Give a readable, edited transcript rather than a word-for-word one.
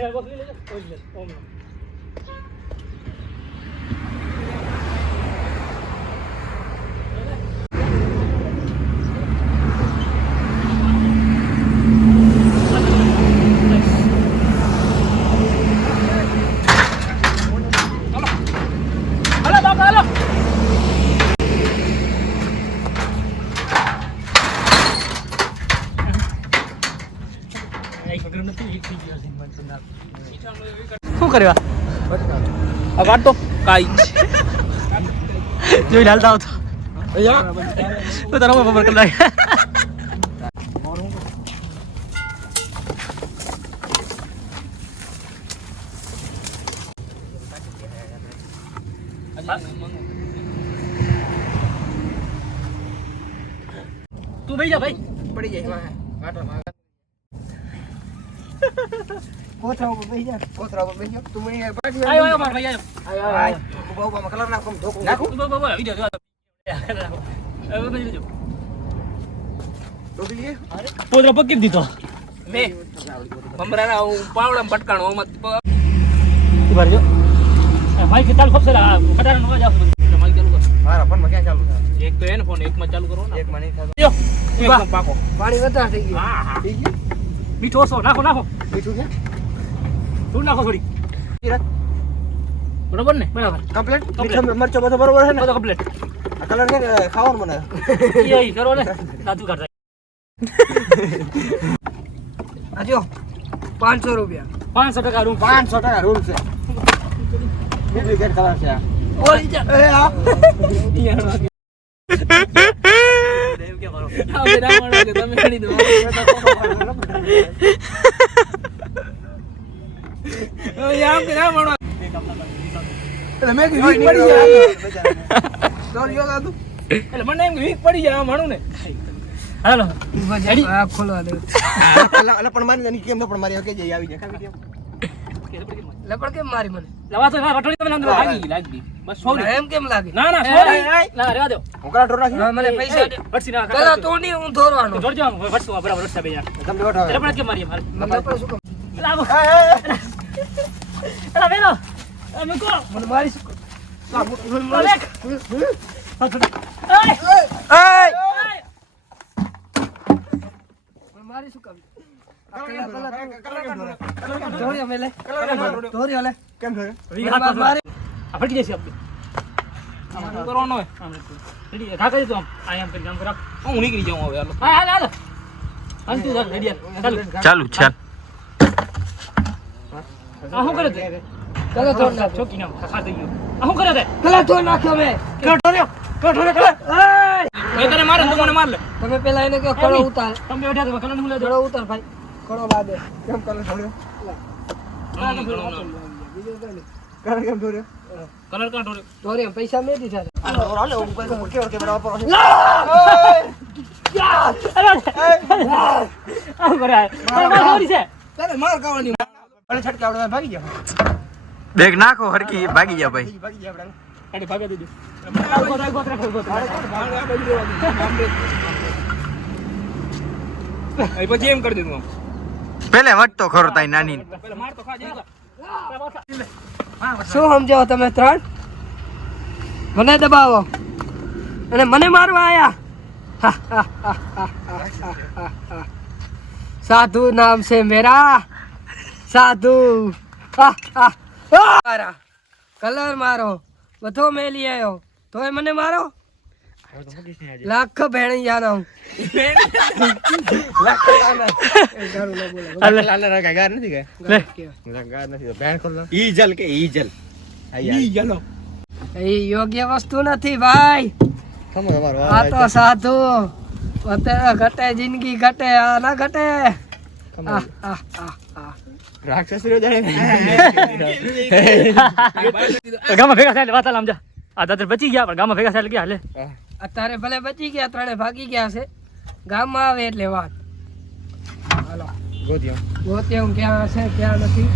પેલા બોક્સ લઈ લેજો ઓય લે ઓમ શું કર્યા આ કાઢતો કાઈ જોઈ હાલતા આવતો તો તારો ખબર કરી નાખ તું બેસી જા ભાઈ પડી જાય કોથરા ઉપર બેસી જા કોથરા ઉપર બેસી જા તું મને પાછી આયો માર ભાઈ આયો આયો બાબા કલર નાખો ધોકો નાખો બાબા વિડિયો જો હવે બેસી જો ડોબી અરે પોદરા પકી દીધો મે મમરાના પાવડા પટકાણો મત ઉભા રહેજો માઈક ચાલુ ખપસે ફટારાનો અવાજ આવતો માઈક ચાલુ કર મારા ફોન માં ક્યાં ચાલુ છે એક તો એનો ફોન એક માં ચાલુ કરો ને એક માં નહીં થાતો જો એકદમ પાકો પાણી વધારે થઈ ગયું હા હા થઈ ગયું મીઠો સો નાખો નાખો મીઠું છે તું નાખો થોડી બરાબર ને બરાબર કમ્પ્લીટ મીઠો મરચો બધો બરાબર છે ને બધો કમ્પ્લીટ આ કલર કે ખાવાનું મને ઈ કરો ને સાદું કરતા આજો 500 રૂપિયા 500% રૂમ 500% રૂમ છે બીજું કે કલર છે ઓલી જા એ આ દેવ કે મારો આ મેરા માણો કે તમે કરી દો ઓ યાર કે ના માણો એટલે મે વીક પડી જાય સોરી યો દાદુ એટલે મને એમ વીક પડી જાય માણો ને હાલો જડી આ ખોલવા દે એટલે પણ મારી ની કેમ ન પણ મારી કે જઈ આવી જાય ખાલી લપડ કેમ મારી મને લવા તો રટોડી તમે અંદર લાગી બસ સોરી એમ કેમ લાગી ના ના સોરી ના રેવા દો હું કરા ઢોર નાખી મને પૈસા વટસી ના કલા તો ની હું ધોરવાનો ધોરજો વટસી બરાબર રસ્તા બે યાર તમને બેઠો લપડ કેમ મારી મારે લપડ શું કામ લાવો એલા વેલો અમે કો મને મારી શું લેક મને મારી શું કામ ધોરી અમે લે ધોરી હાલે કેમ ધોરી વી હાથ મારી આ ફટી જશે આપણે આમ કરવાનો હે આમ રેડી ખા કરી તો આમ આમ કરી કામ કરા હું નીકળી જાઉં હવે હાલો હા હાલ હાલ અંતુ રેડી ચાલુ ચાલ આ હું કરે તે કલા ધોર નાખ ચોકી નામ ખા દઈ ગયો આ હું કરે તે કલા ધોર નાખ્યો મે કઠોર્યો કલા એ તને મારે તો મને માર લે તમે પેલા એને કે કળો ઉતાર તમે બેઠા તો કળો હું લે કળો ઉતાર ભાઈ કળો લા દે કેમ કલર છોડ્યો કલર કેમ છોડ્યો કલર કા છોડ્યો છોડ્યો પૈસા મે દીધા હાલે ઉપર કે બરાબર યાર અરે આ કરે મારી છે તને માર કાવાની અરે છટકે આપણે ભાગી જાવ બેગ નાખો હરકી ભાગી જા ભાઈ ભાગી જા આપણે અરે ભાગા દીધું પછી એમ કરી દીધું પેલે વટતો ખરો તાઈ નાની શું સમજાવો તમે ત્રણ મને દબાવો અને મને મારવા આયા સાધુ નામ છે મેરા સાધુ કલર મારો બધો મેલી આવ્યો તોય મને મારો લાખ ભેણી જાનો યોગ્ય વસ્તુ નથી ભાઈ આ તો સાધુ ઘટે જિંદગી ઘટે આ ના ઘટે રાક્ષસ ગામમાં ભેગા થાય વાત સમજા આ દાદર બચી ગયા પણ ગામમાં ભેગા થાય ગયા હાલે અત્યારે ભલે બચી ગયા ત્રણે ભાગી ગયા છે ગામમાં આવે એટલે વાત હાલો ગોત્યો ક્યાં છે ક્યાં નથી